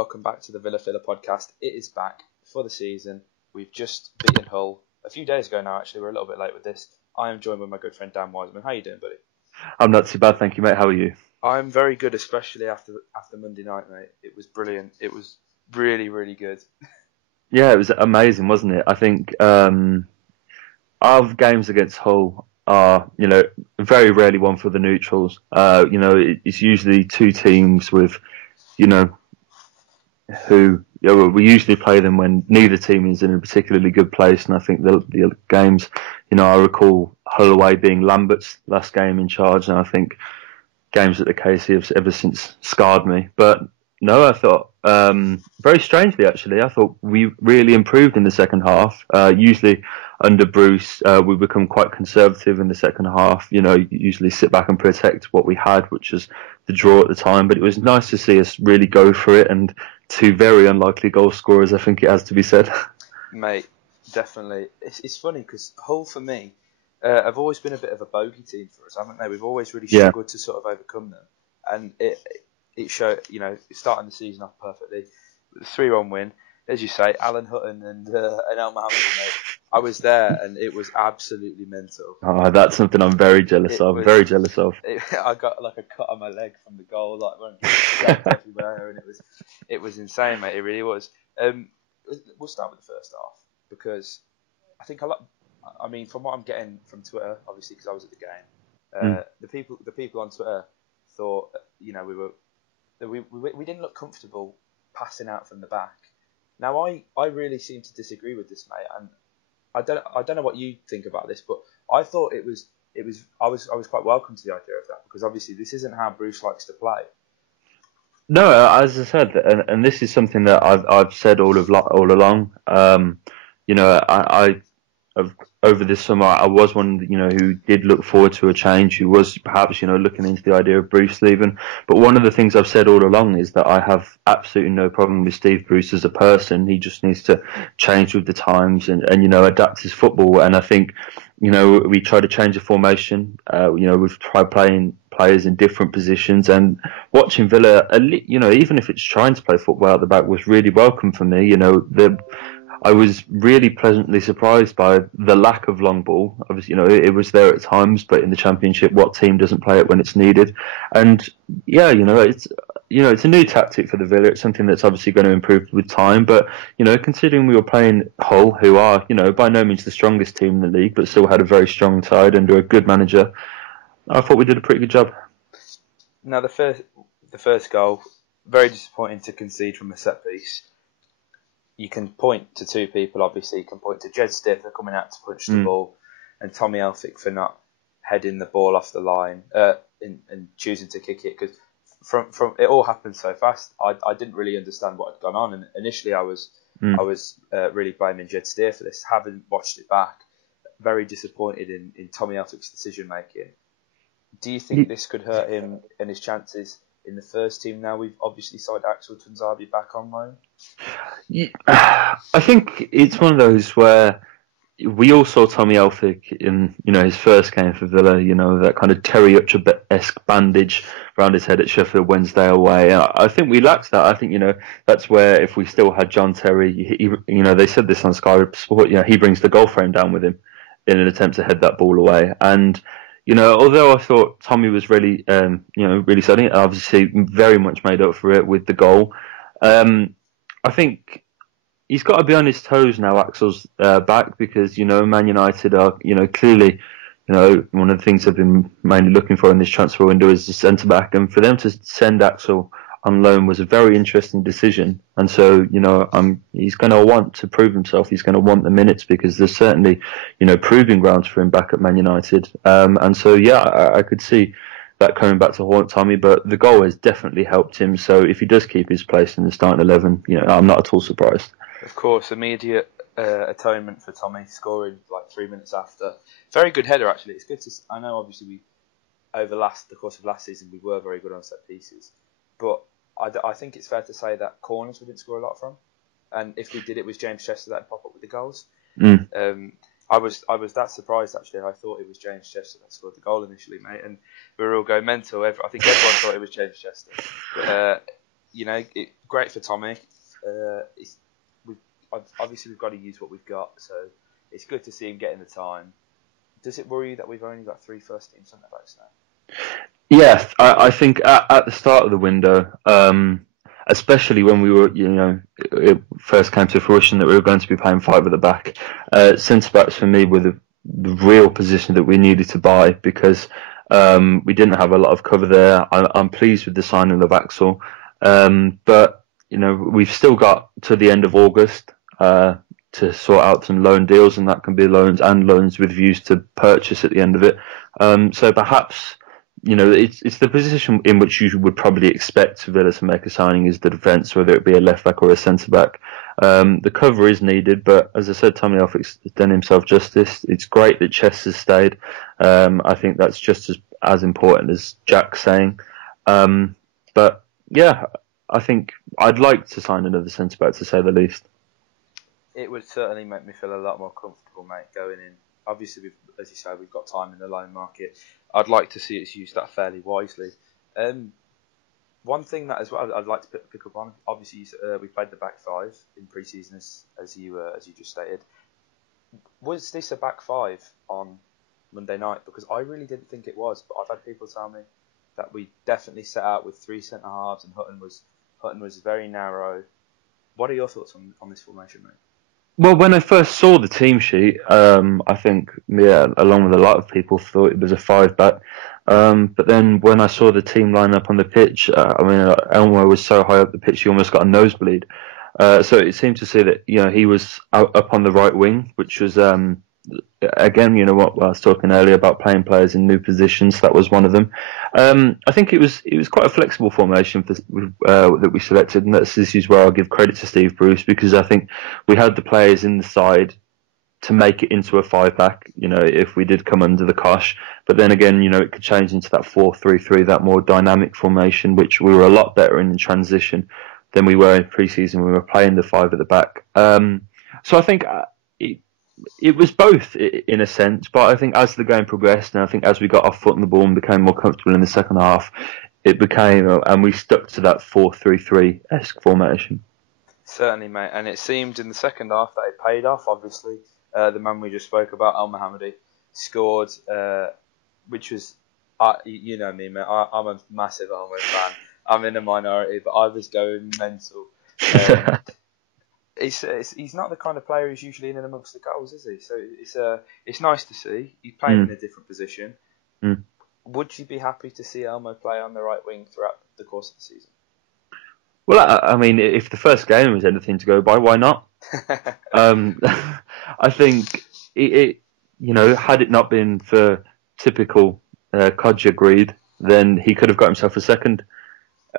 welcome back to the Villa Filler podcast. It is back for the season. We've just beaten Hull a few days ago now, actually. We're a little bit late with this. I am joined with my good friend Dan Wiseman. How are you doing, buddy? I'm not too bad, thank you, mate. How are you? I'm very good, especially after Monday night, mate. It was brilliant. It was really, really good. Yeah, it was amazing, wasn't it? I think our games against Hull are, very rarely one for the neutrals. It's usually two teams with, who we usually play them when neither team is in a particularly good place. And I think the games, I recall Hull away being Lambert's last game in charge, and I think games at the KC have ever since scarred me. But no, I thought, very strangely actually, I thought we really improved in the second half. Usually under Bruce, we become quite conservative in the second half, usually sit back and protect what we had, which was the draw at the time. But it was nice to see us really go for it, and two very unlikely goal scorers, I think it has to be said. Mate, definitely. It's funny because Hull, for me, have always been a bit of a bogey team for us, haven't they? We've always really struggled to sort of overcome them. And it showed, starting the season off perfectly. With a 3-1 win, as you say, Alan Hutton and El Mohammed, mate. I was there and it was absolutely mental. Oh, that's something I'm very jealous of. I got like a cut on my leg from the goal, like went everywhere, and it was insane, mate. It really was. We'll start with the first half because I think from what I'm getting from Twitter, obviously because I was at the game, the people on Twitter thought we didn't look comfortable passing out from the back. Now I really seem to disagree with this, mate, and I don't know what you think about this, but I thought I was quite welcome to the idea of that because obviously this isn't how Bruce likes to play. No, as I said, and this is something that I've said all along. Over this summer, I was one who did look forward to a change, who was perhaps looking into the idea of Bruce leaving. But one of the things I've said all along is that I have absolutely no problem with Steve Bruce as a person. He just needs to change with the times and adapt his football. And I think we try to change the formation. We've tried playing players in different positions, and watching Villa, even if it's trying to play football out the back, was really welcome for me. I was really pleasantly surprised by the lack of long ball. Obviously, it was there at times, but in the Championship, what team doesn't play it when it's needed? And yeah, it's a new tactic for the Villa. It's something that's obviously going to improve with time. But considering we were playing Hull, who are by no means the strongest team in the league, but still had a very strong side under a good manager, I thought we did a pretty good job. Now the first goal, very disappointing to concede from a set piece. You can point to two people, obviously. You can point to Jed Stiff for coming out to punch the ball, and Tommy Elphick for not heading the ball off the line and choosing to kick it. Because from it all happened so fast, I didn't really understand what had gone on. And initially, I was really blaming Jed Stiff for this. Having watched it back, very disappointed in Tommy Elphick's decision making. Do you think this could hurt him and his chances in the first team? Now we've obviously signed Axel Tuanzebe back on loan. Yeah, I think it's one of those where we all saw Tommy Elphick in his first game for Villa. That kind of Terry Utcher-esque bandage around his head at Sheffield Wednesday away. I think we lacked that. I think that's where if we still had John Terry, they said this on Sky Sport. He brings the goal frame down with him in an attempt to head that ball away. And although I thought Tommy was really, really solid, obviously very much made up for it with the goal. I think he's got to be on his toes now. Axel's back because Man United are clearly one of the things they've been mainly looking for in this transfer window is the centre back, and for them to send Axel on loan was a very interesting decision. And so he's going to want to prove himself. He's going to want the minutes because there's certainly proving grounds for him back at Man United. And so I could see that coming back to haunt Tommy, but the goal has definitely helped him. So if he does keep his place in the starting 11, I'm not at all surprised. Of course, immediate atonement for Tommy, scoring like 3 minutes after. Very good header, actually. It's good to. I know, obviously, over the course of last season, we were very good on set pieces, but I think it's fair to say that corners we didn't score a lot from, and if we did, it was James Chester that'd pop up with the goals. I was that surprised, actually. I thought it was James Chester that scored the goal initially, mate, and we were all going mental. I think everyone thought it was James Chester. great for Tommy. Obviously we've got to use what we've got, so it's good to see him getting the time. Does it worry you that we've only got 3 first-team centre-backs now? Yeah, I think at the start of the window, especially when we were, it first came to fruition that we were going to be playing 5 at the back, centre-backs for me were the real position that we needed to buy because we didn't have a lot of cover there. I'm pleased with the signing of Axel, but we've still got to the end of August to sort out some loan deals, and that can be loans with views to purchase at the end of it. So perhaps it's the position in which you would probably expect Villa to make a signing is the defence, whether it be a left back or a centre back. The cover is needed, but as I said, Tommy Elphick's done himself justice. It's great that Chess has stayed. I think that's just as important as Jack's saying. But yeah, I think I'd like to sign another centre back, to say the least. It would certainly make me feel a lot more comfortable, mate, going in. Obviously, as you say, we've got time in the loan market. I'd like to see us use that fairly wisely. One thing that as well I'd like to pick up on, obviously we played the back 5 in pre-season as you just stated. Was this a back 5 on Monday night? Because I really didn't think it was, but I've had people tell me that we definitely set out with 3 centre halves and Hutton was very narrow. What are your thoughts on this formation, mate? Well, when I first saw the team sheet, I think, along with a lot of people, thought it was a 5 back. But then when I saw the team line up on the pitch, Elmo was so high up the pitch, he almost got a nosebleed. So it seemed to say that, he was up on the right wing, which was, again, what I was talking earlier about playing players in new positions. That was one of them. I think it was quite a flexible formation that we selected, and this is where I'll give credit to Steve Bruce, because I think we had the players in the side to make it into a 5 back, if we did come under the cosh. But then again, it could change into that 4-3-3, that more dynamic formation, which we were a lot better in transition than we were in pre-season. We were playing the 5 at the back. So I think it was both in a sense, but I think as the game progressed, and I think as we got our foot on the ball and became more comfortable in the second half, it became, and we stuck to that 4-3-3-esque formation. Certainly, mate, and it seemed in the second half that it paid off. Obviously, the man we just spoke about, Al Mohammadi, scored, which was, you know me, mate, I'm a massive Elmo fan. I'm in a minority, but I was going mental. He's not the kind of player who's usually in and amongst the goals, is he? So it's nice to see. He's playing in a different position. Would you be happy to see Elmo play on the right wing throughout the course of the season? Well, I mean, if the first game was anything to go by, why not? I think had it not been for typical Kodja greed, then he could have got himself a second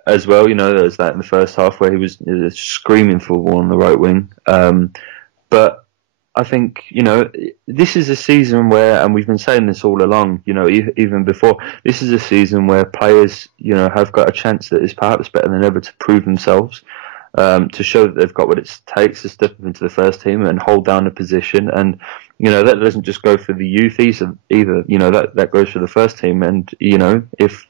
as well. There was that in the first half where he was screaming for one on the right wing. But I think, this is a season where, and we've been saying this all along, even before, this is a season where players, have got a chance that is perhaps better than ever to prove themselves, to show that they've got what it takes to step up into the first team and hold down a position. And, that doesn't just go for the youth either, that goes for the first team. And, if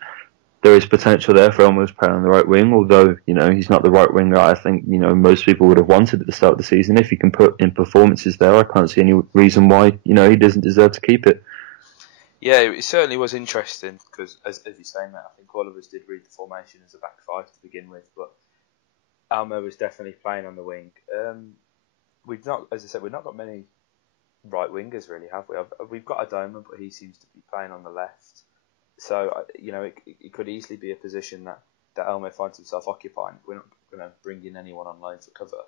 there is potential there for Elmo's playing on the right wing, although, he's not the right winger I think, most people would have wanted at the start of the season. If he can put in performances there, I can't see any reason why, he doesn't deserve to keep it. Yeah, it certainly was interesting because, as you say, mate, I think all of us did read the formation as a back 5 to begin with, but Elmo was definitely playing on the wing. We've not got many right wingers really, have we? We've got Adoma, but he seems to be playing on the left. So, it could easily be a position that Elmo finds himself occupying. We're not going to bring in anyone on loan for cover.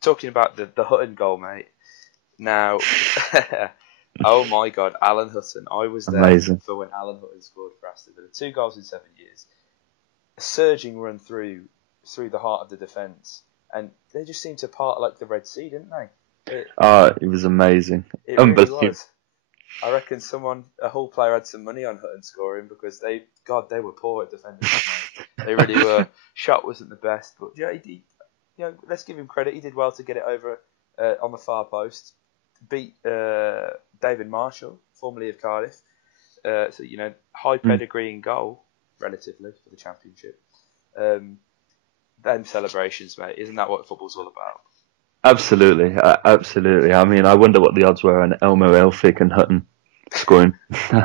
Talking about the Hutton goal, mate. Now, oh my God, Alan Hutton. I was there Amazing. For when Alan Hutton scored for Aston Villa. 2 goals in 7 years. A surging run through the heart of the defence. And they just seemed to part like the Red Sea, didn't they? It was amazing. It really was. I reckon a Hull player had some money on Hutton scoring because they were poor at defending. They really were. Shot wasn't the best, but let's give him credit. He did well to get it over on the far post, beat David Marshall, formerly of Cardiff. So high pedigree in goal, relatively for the Championship. Them celebrations, mate. Isn't that what football's all about? Absolutely, absolutely. I mean, I wonder what the odds were on Elmo, Elphick, and Hutton scoring.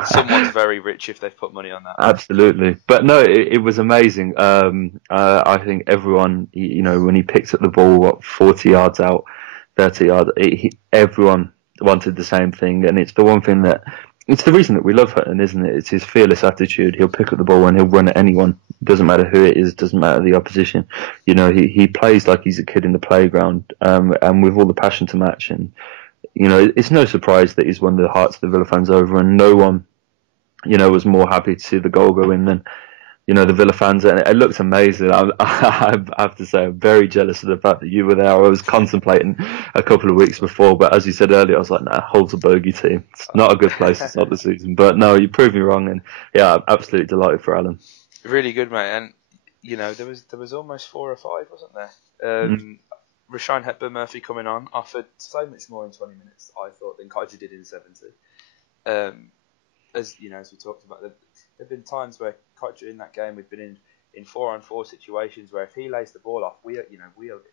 Someone's very rich if they've put money on that. Absolutely, but no, it was amazing. I think everyone, when he picked up the ball, 40 yards out, 30 yards, everyone wanted the same thing, and it's the one thing it's the reason that we love Hutton, isn't it? It's his fearless attitude. He'll pick up the ball and he'll run at anyone. Doesn't matter who it is. Doesn't matter the opposition. He plays like he's a kid in the playground, and with all the passion to match. And it's no surprise that he's won the hearts of the Villa fans over, and no one, was more happy to see the goal go in than the Villa fans, and it looked amazing. I have to say, I'm very jealous of the fact that you were there. I was contemplating a couple of weeks before, but as you said earlier, I was like, nah, Hull's a bogey team. It's not a good place to start the season. But no, you proved me wrong, and yeah, I'm absolutely delighted for Alan. Really good, mate. And there was almost 4 or 5, wasn't there? Rashawn Hepburn-Murphy coming on offered so much more in 20 minutes, I thought, than Kaiju did in 70. As we talked about, there have been times where Kaiju in that game, we've been in 4-on-4 situations where if he lays the ball off, we are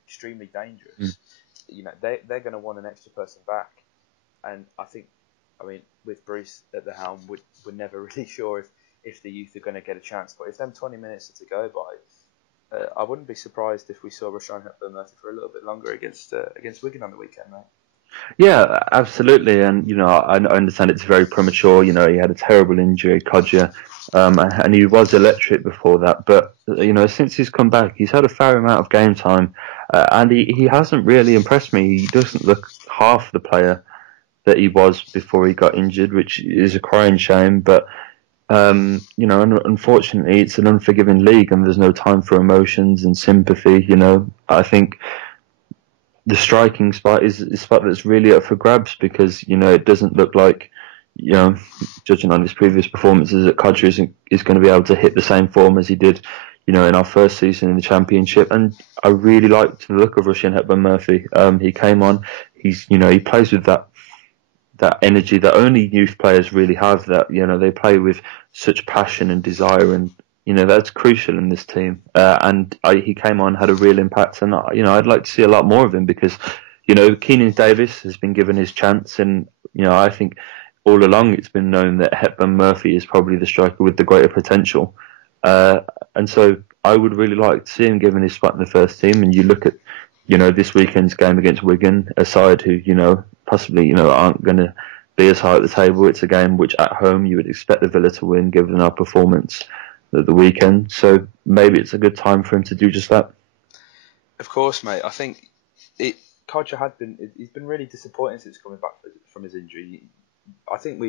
extremely dangerous. They're going to want an extra person back, and I mean, with Bruce at the helm, we're never really sure if the youth are going to get a chance. But if them 20 minutes are to go by, I wouldn't be surprised if we saw Rashawn Hepburn-Murphy for a little bit longer against Wigan on the weekend, mate. Yeah, absolutely, and I understand it's very premature. He had a terrible injury, Kodja, and he was electric before that. But since he's come back, he's had a fair amount of game time, and he hasn't really impressed me. He doesn't look half the player that he was before he got injured, which is a crying shame. But unfortunately, it's an unforgiving league, and there's no time for emotions and sympathy. I think the striking spot is a spot that's really up for grabs because, it doesn't look like, judging on his previous performances, that Kodja is going to be able to hit the same form as he did, in our first season in the Championship. And I really liked the look of Rashawn Hepburn-Murphy. He came on, he plays with that energy that only youth players really have, that, they play with such passion and desire, and that's crucial in this team. And he came on, had a real impact, and I'd like to see a lot more of him because, Keenan Davis has been given his chance, and I think all along it's been known that Hepburn-Murphy is probably the striker with the greater potential. And so I would really like to see him given his spot in the first team. And you look at, this weekend's game against Wigan, a side who, possibly, aren't going to be as high at the table. It's a game which at home you would expect the Villa to win given our performance at the weekend, so maybe it's a good time for him to do just that. Of course, mate. I think Kodja he's been really disappointing since coming back from his injury. I think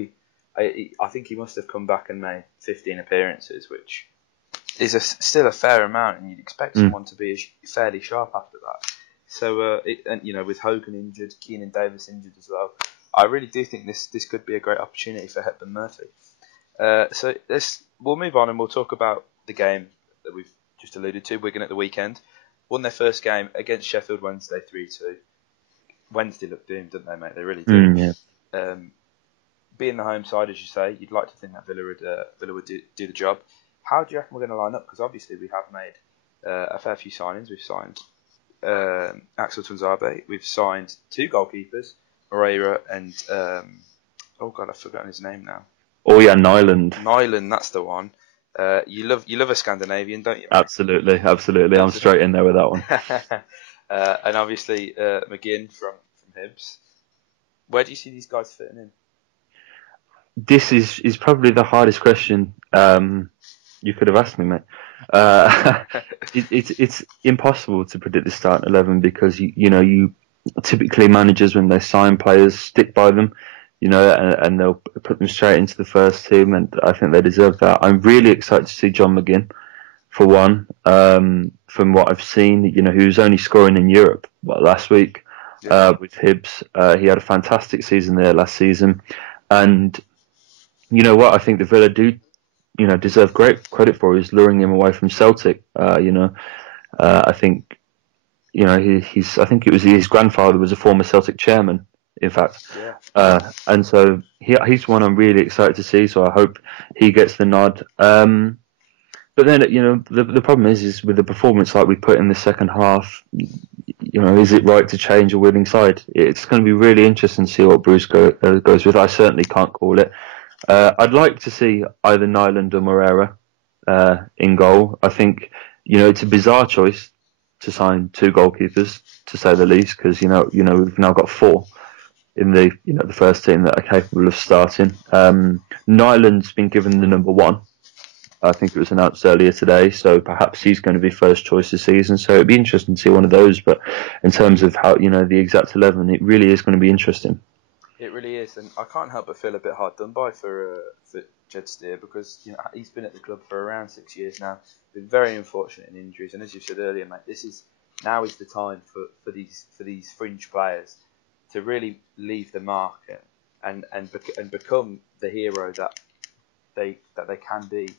he must have come back and made 15 appearances, which is still a fair amount, and you'd expect someone to be fairly sharp after that. So, with Hogan injured, Keenan Davis injured as well, I really do think this could be a great opportunity for Hepburn-Murphy. So we'll move on and we'll talk about the game that we've just alluded to. Wigan at the weekend won their first game against Sheffield Wednesday 3-2. Wednesday looked doomed, didn't they, mate? They really did. Yeah. Being the home side, as you say, you'd like to think that Villa would do the job. How do you reckon we're going to line up? Because obviously we have made a fair few signings. We've signed Axel Tuanzebe. We've signed 2 goalkeepers, Moreira and I've forgotten his name now. Oh yeah, Nyland. Nyland, that's the one. You love a Scandinavian, don't you, mate? Absolutely. I'm straight in there with that one. And obviously McGinn from Hibs. Where do you see these guys fitting in? This is probably the hardest question you could have asked me, mate. It's impossible to predict the starting 11 because you typically managers, when they sign players, stick by them. And they'll put them straight into the first team, and I think they deserve that. I'm really excited to see John McGinn, for one, from what I've seen. He was only scoring in Europe last week with Hibs. He had a fantastic season there last season, and you know what? I think the Villa do, deserve great credit for is luring him away from Celtic. I think, I think it was his grandfather was a former Celtic chairman, in fact. Yeah. And so he's one I'm really excited to see, so I hope he gets the nod. But then, the problem is with the performance like we put in the second half, is it right to change a winning side? It's going to be really interesting to see what Bruce goes with. I certainly can't call it. I'd like to see either Nyland or Moreira in goal. I think, it's a bizarre choice to sign 2 goalkeepers, to say the least, because, we've now got 4 in the first team that are capable of starting. Nyland's been given the number 1. I think it was announced earlier today, so perhaps he's going to be first choice this season. So it'd be interesting to see one of those. But in terms of how the exact 11, it really is going to be interesting. It really is, and I can't help but feel a bit hard done by for Jed Steer, because he's been at the club for around 6 years now. Been very unfortunate in injuries, and as you said earlier, mate, now is the time for these fringe players to really leave the mark and become the hero that they can be.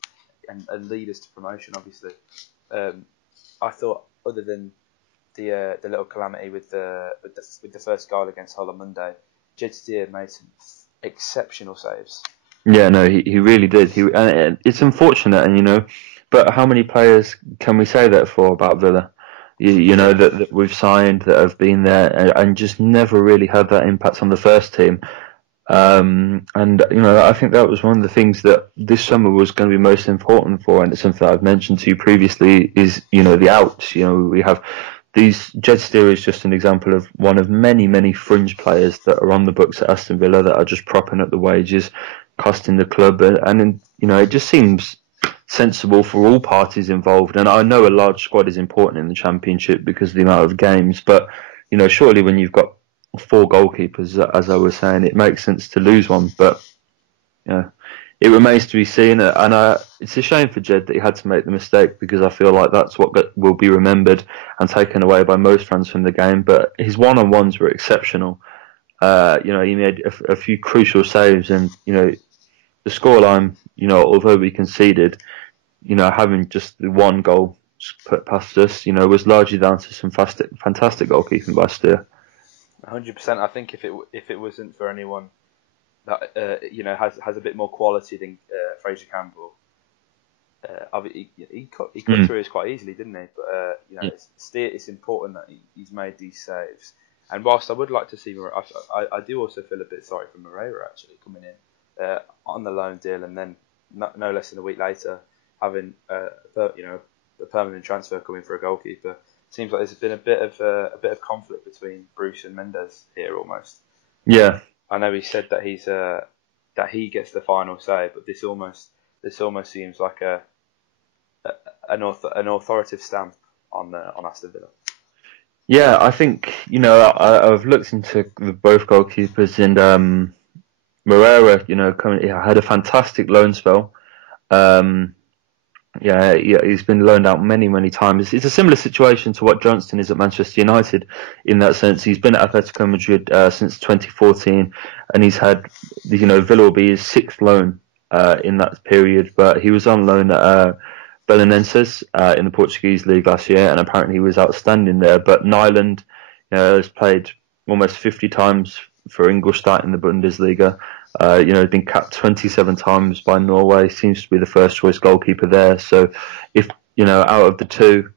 And lead us to promotion, obviously. I thought, other than the little calamity with the first goal against Hull on Monday, Jed Steer made some exceptional saves. Yeah, no, he really did. And it's unfortunate, but how many players can we say that for about Villa? That we've signed, that have been there, and just never really had that impact on the first team. I think that was one of the things that this summer was going to be most important for, and it's something that I've mentioned to you previously, is, the outs. We have these. Jed Steer is just an example of one of many, many fringe players that are on the books at Aston Villa that are just propping up the wages, costing the club, and it just seems sensible for all parties involved. And I know a large squad is important in the Championship because of the amount of games, but, surely when you've got 4 goalkeepers, as I was saying, it makes sense to lose one, but it remains to be seen. And it's a shame for Jed that he had to make the mistake, because I feel like that's what will be remembered and taken away by most fans from the game. But his one-on-ones were exceptional. He made a few crucial saves, and the scoreline, although we conceded, having just the 1 goal put past us, was largely down to some fantastic goalkeeping by Steer. 100%. I think if it wasn't for anyone that has a bit more quality than Fraser Campbell, he cut through us quite easily, didn't he? But it's important that he's made these saves. And whilst I would like to see Moreira, I do also feel a bit sorry for Moreira actually coming in on the loan deal, and then no less than a week later having a permanent transfer coming for a goalkeeper. Seems like there's been a bit of conflict between Bruce and Mendes here almost. Yeah, I know he said that that he gets the final say, but this almost seems like an authoritative stamp on Aston Villa. Yeah, I think I've looked into both goalkeepers, and Moreira, had a fantastic loan spell. He's been loaned out many, many times. It's a similar situation to what Johnston is at Manchester United in that sense. He's been at Atletico Madrid since 2014, and he's had, Villa will be his 6th loan in that period. But he was on loan at Belenenses in the Portuguese league last year, and apparently he was outstanding there. But Nyland, has played almost 50 times for Ingolstadt in the Bundesliga. Been capped 27 times by Norway. Seems to be the first choice goalkeeper there. So, if out of the 2,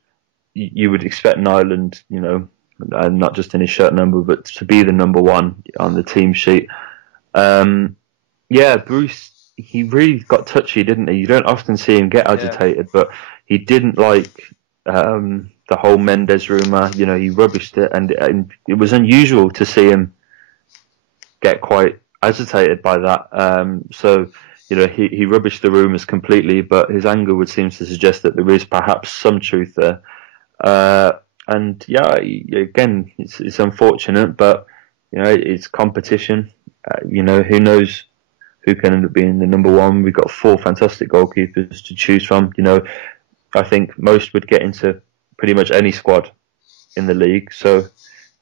you would expect Nyland, not just in his shirt number, but to be the number 1 on the team sheet. Bruce, he really got touchy, didn't he? You don't often see him get agitated, but he didn't like the whole Mendes rumour. He rubbished it, and it was unusual to see him get quite agitated by that. He rubbished the rumours completely, but his anger would seem to suggest that there is perhaps some truth there. Again, it's unfortunate, but it's competition. Who knows who can end up being the number 1? We've got 4 fantastic goalkeepers to choose from. I think most would get into pretty much any squad in the league. So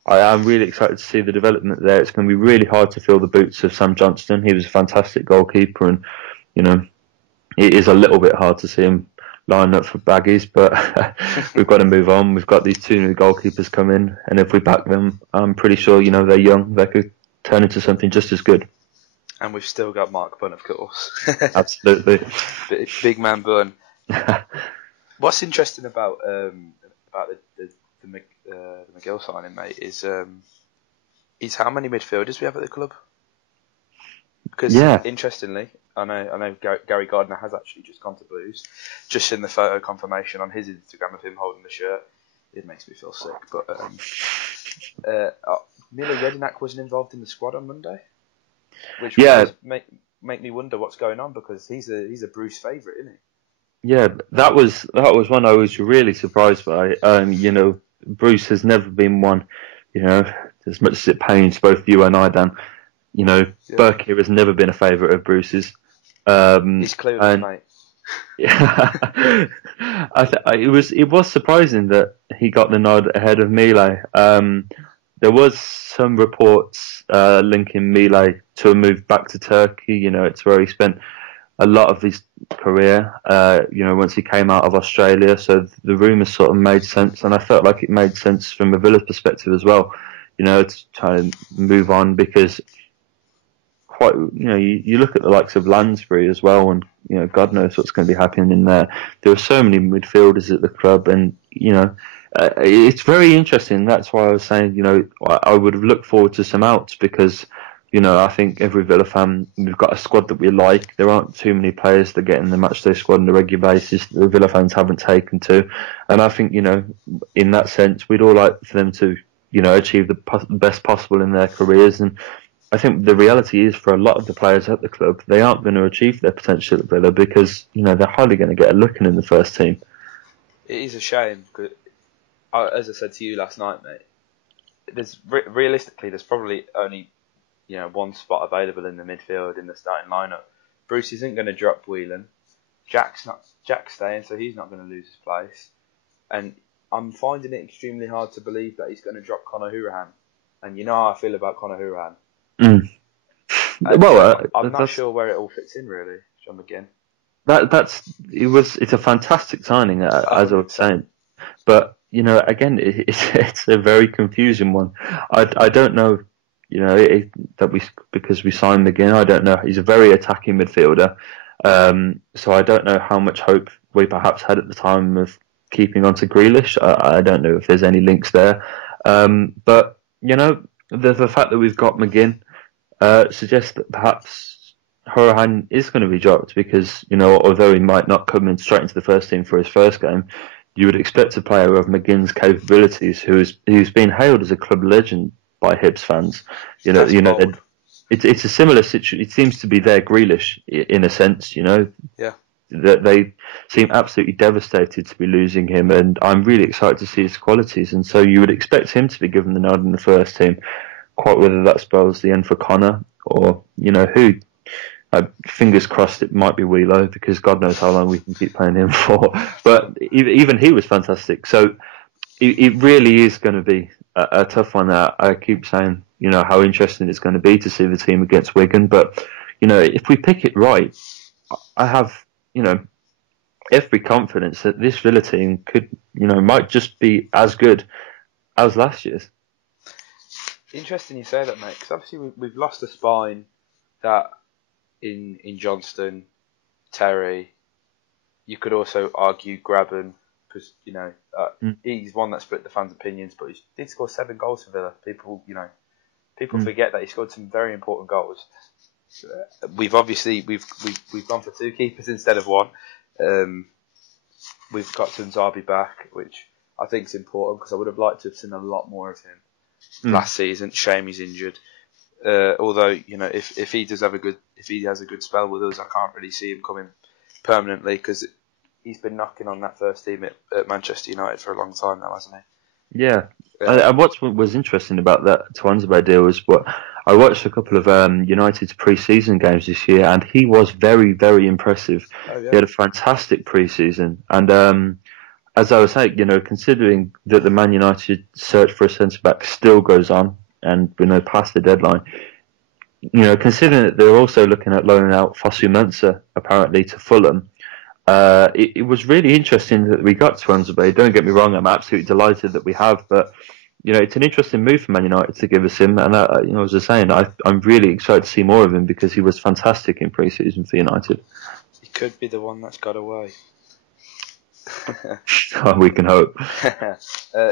I am really excited to see the development there. It's going to be really hard to fill the boots of Sam Johnston. He was a fantastic goalkeeper, and it is a little bit hard to see him line up for baggies, but we've got to move on. We've got these 2 new goalkeepers come in, and if we back them, I'm pretty sure they're young. They could turn into something just as good. And we've still got Mark Bunn, of course. Absolutely. Big man Bunn. What's interesting about the McGill signing, mate, is how many midfielders we have at the club. Because interestingly, I know Gary Gardner has actually just gone to Blues. Just in the photo confirmation on his Instagram of him holding the shirt, it makes me feel sick. But Milo Jedinak wasn't involved in the squad on Monday, which does make me wonder what's going on, because he's a Bruce favourite, isn't he? Yeah, that was one I was really surprised by. Bruce has never been one, as much as it pains both you and I, Dan. Burke here has never been a favourite of Bruce's. He's clueless, mate. Yeah, it was surprising that he got the nod ahead of Mile. There was some reports linking Mile to a move back to Turkey. It's where he spent a lot of his career. Once he came out of Australia, so the rumours sort of made sense, and I felt like it made sense from a Villa perspective as well. To try and move on, because you look at the likes of Lansbury as well, and God knows what's going to be happening in there. There are so many midfielders at the club, and it's very interesting. That's why I was saying, I would have looked forward to some outs, because I think every Villa fan, we've got a squad that we like. There aren't too many players that get in the matchday squad on a regular basis that the Villa fans haven't taken to, and I think in that sense, we'd all like for them to achieve the best possible in their careers. And I think the reality is, for a lot of the players at the club, they aren't going to achieve their potential at Villa, because they're hardly going to get a look in the first team. It is a shame, because as I said to you last night, mate, realistically there's probably only one spot available in the midfield in the starting lineup. Bruce isn't going to drop Whelan. Jack's staying, so he's not going to lose his place. And I'm finding it extremely hard to believe that he's going to drop Conor Hourihane. And you know how I feel about Conor Hourihane. Well, I'm not sure where it all fits in, really, John McGinn. It's a fantastic signing, as I was saying. But again, it's a very confusing one. I don't know, because we signed McGinn. I don't know. He's a very attacking midfielder. So I don't know how much hope we perhaps had at the time of keeping on to Grealish. I don't know if there's any links there. But the fact that we've got McGinn suggests that perhaps Hourihane is going to be dropped, because although he might not come in straight into the first team for his first game, you would expect a player of McGinn's capabilities, who's been hailed as a club legend by Hibs fans. It's a similar situation. It seems to be their Grealish in a sense. Yeah. That they seem absolutely devastated to be losing him, and I'm really excited to see his qualities. And so you would expect him to be given the nod in the first team. Quite whether that spells the end for Connor, or who. Fingers crossed it might be Wheelo, because God knows how long we can keep playing him for. But even he was fantastic. So it really is going to be a tough one. I keep saying, how interesting it's going to be to see the team against Wigan. But, if we pick it right, I have, every confidence that this Villa team could, might just be as good as last year's. Interesting you say that, mate, because obviously we've lost a spine that in Johnston, Terry. You could also argue Graben, because he's one that split the fans' opinions, but he did score 7 goals for Villa. People forget that he scored some very important goals. We've gone for 2 keepers instead of 1. We've got Tunzabi back, which I think is important, because I would have liked to have seen a lot more of him last season. Shame he's injured. Although if he has a good spell with us, I can't really see him coming permanently, because he's been knocking on that first team at Manchester United for a long time now, hasn't he? Yeah. And what was interesting about that Tuanzebe deal was I watched a couple of United's pre-season games this year, and he was very, very impressive. Oh, yeah. He had a fantastic pre-season, and as I was saying, considering that the Man United search for a centre back still goes on, and past the deadline, considering that they're also looking at loaning out Fosu Mensah apparently to Fulham, it was really interesting that we got Tuanzebe. Don't get me wrong, I'm absolutely delighted that we have, but it's an interesting move for Man United to give us him, and as I was saying, I'm really excited to see more of him, because he was fantastic in pre-season for United. He could be the one that's got away. Oh, we can hope.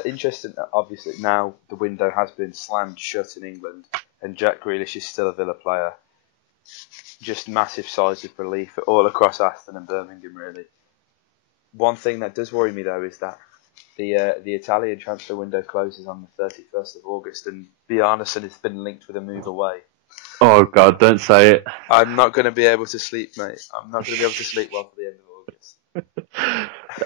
Interesting. Obviously, now the window has been slammed shut in England, and Jack Grealish is still a Villa player. Just massive sighs of relief all across Aston and Birmingham, really. One thing that does worry me though is that the Italian transfer window closes on the 31st of August, and Bjarnason has been linked with a move away. Oh God, don't say it. I'm not going to be able to sleep, mate. I'm not going to be able to sleep well for the end of August.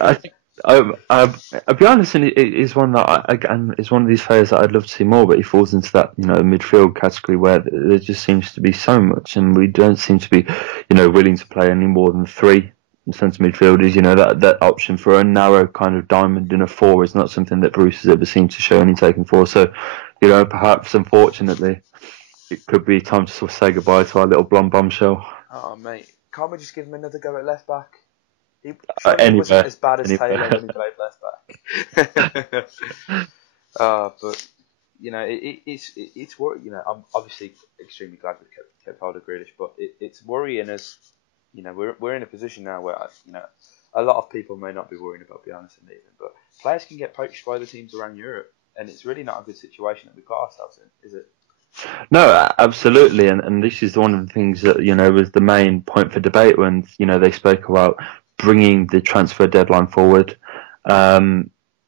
I think I'll be honest, and it is one that again is one of these players that I'd love to see more, but he falls into that midfield category where there just seems to be so much, and we don't seem to be willing to play any more than three centre midfielders. That option for a narrow kind of diamond in a four is not something that Bruce has ever seemed to show any taking for. So perhaps unfortunately it could be time to sort of say goodbye to our little blonde bombshell. Oh mate, can't we just give him another go at left back? He wasn't as bad as Taylor when he played left back. But it's worrying. I'm obviously extremely glad we kept hold of Grealish, but it's worrying as we're in a position now where a lot of people may not be worrying about Bjarnason leaving, but players can get poached by the teams around Europe, and it's really not a good situation that we've got ourselves in, is it? No, absolutely, and this is one of the things that was the main point for debate when they spoke about bringing the transfer deadline forward.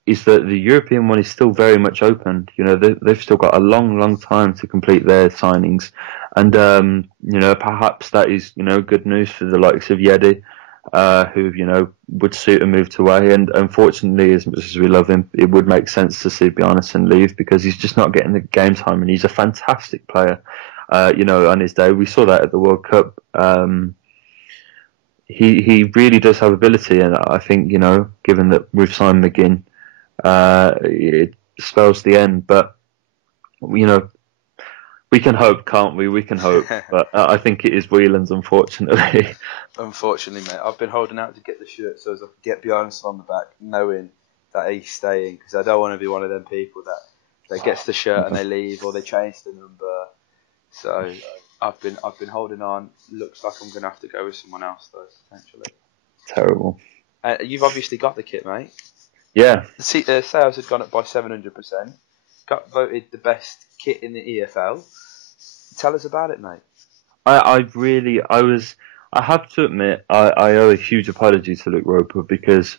Is that the European one is still very much open. They've still got a long time to complete their signings, and perhaps that is good news for the likes of Yedi, who would suit a move to away. And unfortunately, as much as we love him, it would make sense to see Bjarnason leave because he's just not getting the game time, and he's a fantastic player. On his day, we saw that at the World Cup. He really does have ability, and I think given that we've signed McGinn, it spells the end. But we can hope, can't we? We can hope, but I think it is Whelan's, unfortunately. Unfortunately, mate, I've been holding out to get the shirt so as I can get Bjarnason on the back, knowing that he's staying, because I don't want to be one of them people that gets the shirt and they leave or they change the number. So I've been holding on. Looks like I'm going to have to go with someone else though, potentially. Terrible. You've obviously got the kit, mate. Yeah. Sales had gone up by 700%. Got voted the best kit in the EFL. Tell us about it, mate. I have to admit, I owe a huge apology to Luke Roper because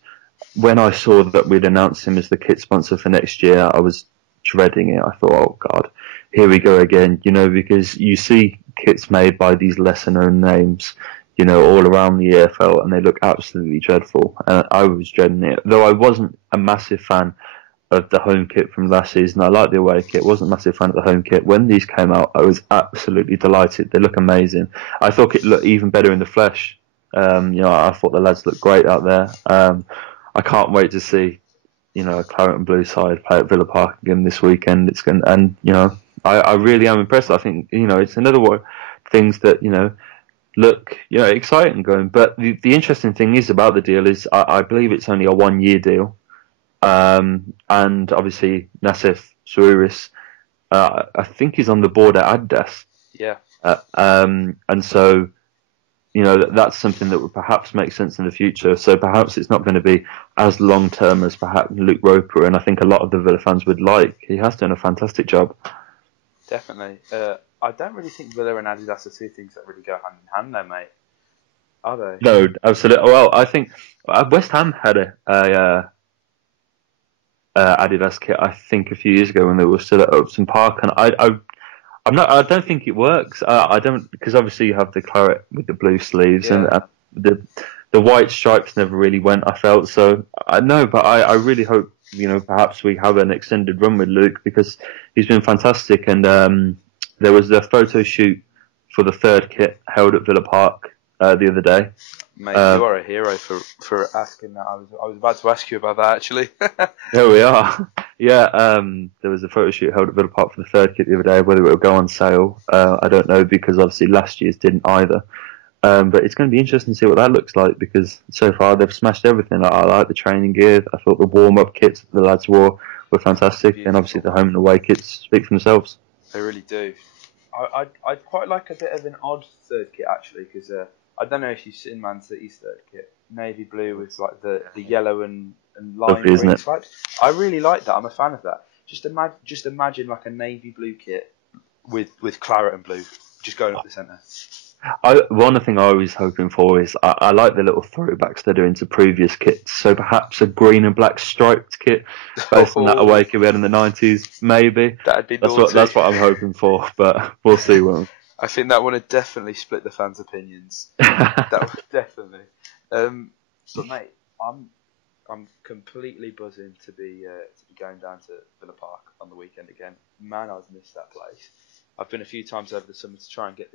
when I saw that we'd announced him as the kit sponsor for next year, I was dreading it. I thought, oh God, here we go again. Because you see kits made by these lesser known names, all around the EFL, and they look absolutely dreadful. And I was dreading it, though I wasn't a massive fan of the home kit from last season. I like the away kit. Wasn't a massive fan of the home kit. When these came out, I was absolutely delighted. They look amazing. I thought it looked even better in the flesh. I thought the lads looked great out there. I can't wait to see, a claret and blue side play at Villa Park again this weekend. I really am impressed. I think, it's another one things that, look, exciting going. But the interesting thing is about the deal is I believe it's only a 1 year deal. And obviously Nassif Sawiris, I think he's on the board at Adidas. Yeah. And so, that's something that would perhaps make sense in the future. So perhaps it's not going to be as long term as perhaps Luke Roper, and I think a lot of the Villa fans would like. He has done a fantastic job. Definitely. I don't really think Villa and Adidas are two things that really go hand in hand, though, mate. Are they? No, absolutely. Well, I think West Ham had a Adidas kit, I think, a few years ago when they were still at Upton Park, and I don't think it works. I don't, because obviously you have the claret with the blue sleeves, yeah. And the white stripes never really went. I felt so. I know, but I really hope perhaps we have an extended run with Luke because he's been fantastic. And there was a photo shoot for the third kit held at Villa Park the other day. Mate, you are a hero for asking that. I was about to ask you about that actually. There we are. Yeah, there was a photo shoot held at Villa Park for the third kit the other day. Whether it will go on sale, I don't know, because obviously last year's didn't either. But it's going to be interesting to see what that looks like because so far they've smashed everything. I like the training gear. I thought the warm-up kits that the lads wore were fantastic, and obviously the home and away kits speak for themselves. They really do. I'd quite like a bit of an odd third kit actually, because I don't know if you've seen Man City's third kit. navy blue with like the yellow and lime Lovely, isn't green it? stripes. I really like that. I'm a fan of that. Just imagine like a navy blue kit with claret and blue just going up the centre. One thing I was hoping for is I like the little throwbacks they're doing to previous kits. So perhaps a green and black striped kit based on that away kit we had in the 90s, maybe. That'd be that's what I'm hoping for, but we'll see. I think that would have definitely split the fans' opinions. That would definitely. But mate, I'm completely buzzing to be going down to Villa Park on the weekend again. Man, I've missed that place. I've been a few times over the summer to try and get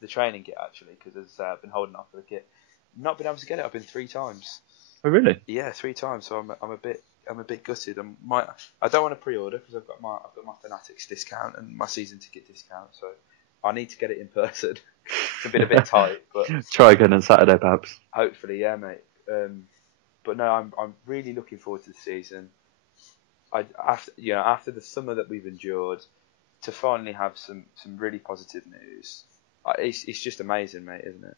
the training kit actually, because I've been holding off for the kit. Not been able to get it. I've been 3 times. Oh really? Yeah, 3 times. So I'm a bit gutted. I don't want to pre-order because I've got my Fanatics discount and my season ticket discount. So I need to get it in person. It's been a bit tight, but try again on Saturday perhaps. Hopefully, yeah, mate. But no, I'm really looking forward to the season. After the summer that we've endured, to finally have some really positive news, it's just amazing, mate, isn't it?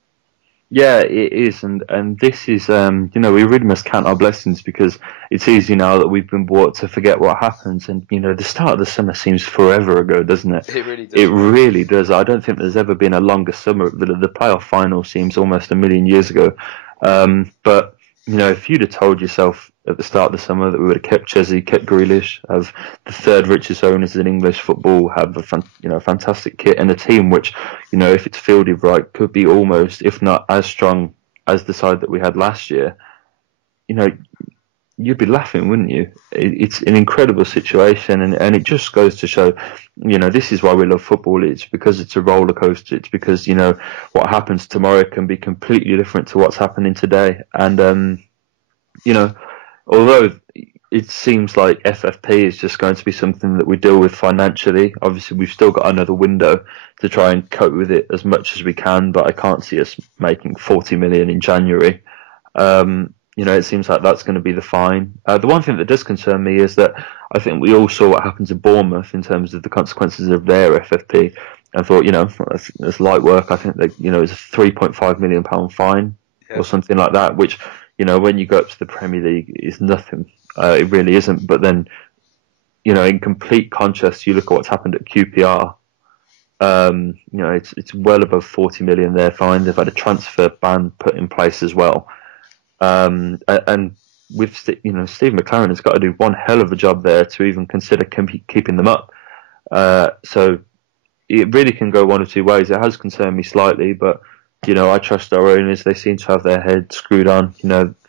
Yeah, it is, and this is, we really must count our blessings, because it's easy now that we've been brought to forget what happens, and the start of the summer seems forever ago, doesn't it? It really does. It really does. I don't think there's ever been a longer summer. The playoff final seems almost a million years ago, but if you'd have told yourself at the start of the summer that we would have kept Chesney, kept Grealish, have the 3rd richest owners in English football, have a fantastic kit and a team which, if it's fielded right, could be almost, if not as strong as the side that we had last year, you'd be laughing, wouldn't you? It's an incredible situation, and it just goes to show, this is why we love football. It's because it's a roller coaster. It's because, what happens tomorrow can be completely different to what's happening today. And, although it seems like FFP is just going to be something that we deal with financially, obviously we've still got another window to try and cope with it as much as we can, but I can't see us making 40 million in January. It seems like that's going to be the fine. The one thing that does concern me is that I think we all saw what happened to Bournemouth in terms of the consequences of their FFP, and thought, that's light work. I think that, it's a £3.5 million fine or something like that, which, when you go up to the Premier League, is nothing. It really isn't. But then, in complete contrast, you look at what's happened at QPR. It's well above 40 million their fine. They've had a transfer ban put in place as well. And with Steve McLaren has got to do one hell of a job there to even consider keeping them up. So it really can go one of two ways. It has concerned me slightly, but I trust our owners. They seem to have their head screwed on.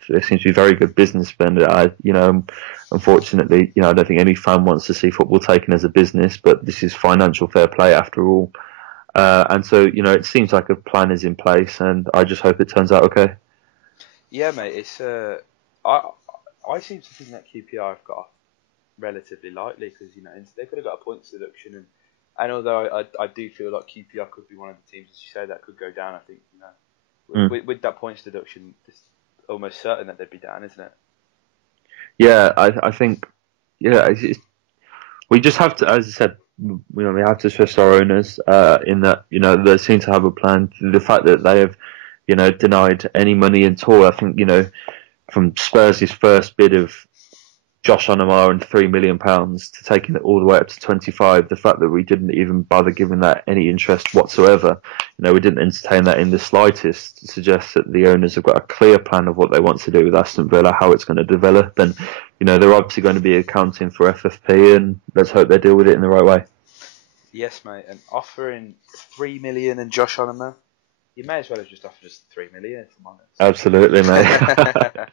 They seem to be very good businessmen. Unfortunately, I don't think any fan wants to see football taken as a business, but this is financial fair play after all. And so, it seems like a plan is in place, and I just hope it turns out okay. Yeah, mate. It's I seem to think that QPR have got off relatively lightly, because they could have got a points deduction, and although I do feel like QPR could be one of the teams, as you say, that could go down. I think with that points deduction, it's almost certain that they'd be down, isn't it? Yeah, I think we just have to, as I said, we have to trust our owners in that they seem to have a plan. The fact that they have denied any money at all. I think, from Spurs' first bid of Josh Onamar and £3 million to taking it all the way up to 25, the fact that we didn't even bother giving that any interest whatsoever, we didn't entertain that in the slightest, suggests that the owners have got a clear plan of what they want to do with Aston Villa, how it's going to develop, and, they're obviously going to be accounting for FFP, and let's hope they deal with it in the right way. Yes, mate, and offering £3 million and Josh Onamar, you may as well have just offered us $3 million, if I'm honest. Absolutely, mate.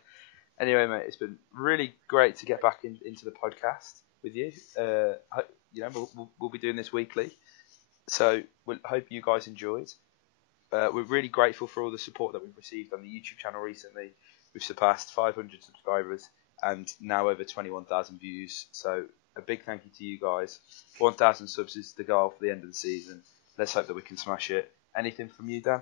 Anyway, mate, it's been really great to get back into the podcast with you. We'll be doing this weekly, so we hope you guys enjoyed. We're really grateful for all the support that we've received on the YouTube channel recently. We've surpassed 500 subscribers and now over 21,000 views. So a big thank you to you guys. 1,000 subs is the goal for the end of the season. Let's hope that we can smash it. Anything from you, Dan?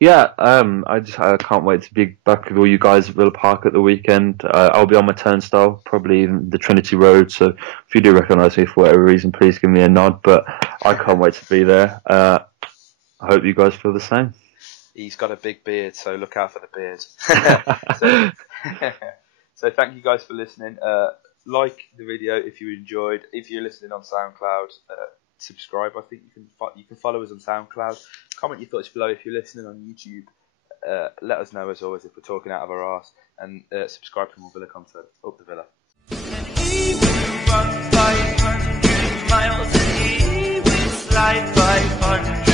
Yeah, I can't wait to be back with all you guys at Villa Park at the weekend. I'll be on my turnstile, probably the Trinity Road, so if you do recognise me for whatever reason, please give me a nod, but I can't wait to be there. I hope you guys feel the same. He's got a big beard, so look out for the beard. So thank you guys for listening. Like the video if you enjoyed. If you're listening on SoundCloud, subscribe. I think you can follow us on SoundCloud. Comment your thoughts below if you're listening on YouTube. Let us know as always if we're talking out of our arse, and subscribe for more Villa content. Up the Villa. He will run 500 miles and he will slide 500